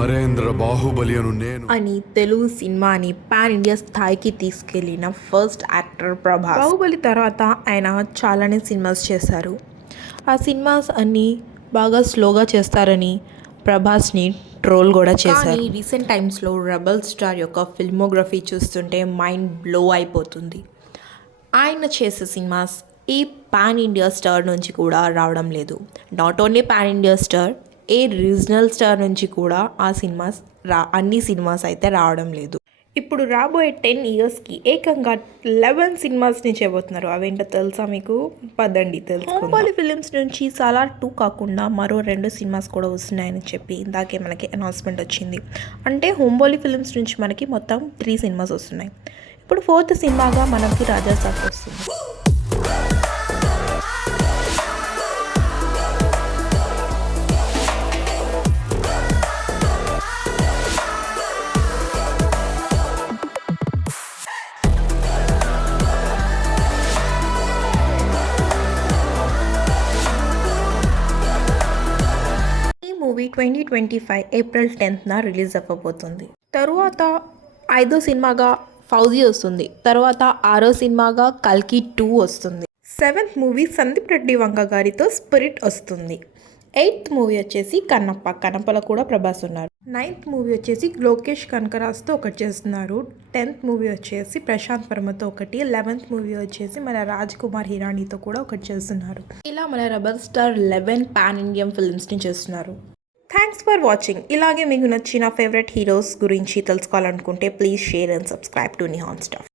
మరేంద్ర బాహుబలి అని తెలుగు సినిమాని pan India స్థాయికి తీసుకెళ్లిన ఫస్ట్ యాక్టర్ ప్రభాస్. బాహుబలి తర్వాత ఆయన చాలానే సినిమాస్ చేశారు. ఆ సినిమాస్ అన్నీ బాగా స్లోగా చేస్తారని ప్రభాస్ని ట్రోల్ కూడా చేశారు. రీసెంట్ టైమ్స్లో రెబల్ స్టార్ యొక్క ఫిల్మోగ్రఫీ చూస్తుంటే మైండ్ బ్లో అయిపోతుంది. ఆయన చేసే సినిమాస్ ఏ పాన్ ఇండియా స్టార్ నుంచి కూడా రావడం లేదు. Not only pan India star, A regional star నుంచి కూడా ఆ సినిమాస్ అన్ని సినిమాస్ అయితే రావడం లేదు. ఇప్పుడు రాబోయే 10 ఇయర్స్కి ఏకంగా 11 సినిమాస్ని చేయబోతున్నారు. అవేంటో తెలుసా మీకు? పదండి తెలుసుకుందాం. హోంబోలి ఫిలిమ్స్ నుంచి సాలార్ 2 కాకుండా మరో 2 సినిమాస్ కూడా వస్తున్నాయని చెప్పి ఇందాకే మనకి అనౌన్స్మెంట్ వచ్చింది. అంటే హోంబోలి ఫిలిమ్స్ నుంచి మనకి మొత్తం 3 సినిమాస్ వస్తున్నాయి. ఇప్పుడు 4th సినిమాగా మనకి రాజాసాబ్ వస్తుంది. మూవీ 2025 ఏప్రిల్ 10న రిలీజ్ అవ్వబోతుంది. తరువాత 5వ సినిమాగా ఫౌజీ వస్తుంది. తర్వాత 6వ సినిమాగా కల్కి 2 వస్తుంది. 7th మూవీ సందీప్ రెడ్డి వంక గారితో స్పిరిట్ వస్తుంది. 8th మూవీ వచ్చేసి కన్నప్పలో కూడా ప్రభాస్ ఉన్నారు. 9th మూవీ వచ్చేసి లోకేష్ కనకరాజ్తో ఒకటి చేస్తున్నారు. 10th మూవీ వచ్చేసి ప్రశాంత్ వర్మతో ఒకటి. 11th మూవీ వచ్చేసి మన రాజ్ కుమార్ హిరానీతో కూడా ఒకటి చేస్తున్నారు. ఇలా మన రెబల్ స్టార్ 11 పాన్ ఇండియన్ ఫిల్మ్స్ని చేస్తున్నారు. Thanks for watching. ఇలాగే మీకు నచ్చిన ఫేవరెట్ హీరోస్ గురించి తెలుసుకోవాలనుకుంటే please share and subscribe to నిహాన్ స్టఫ్.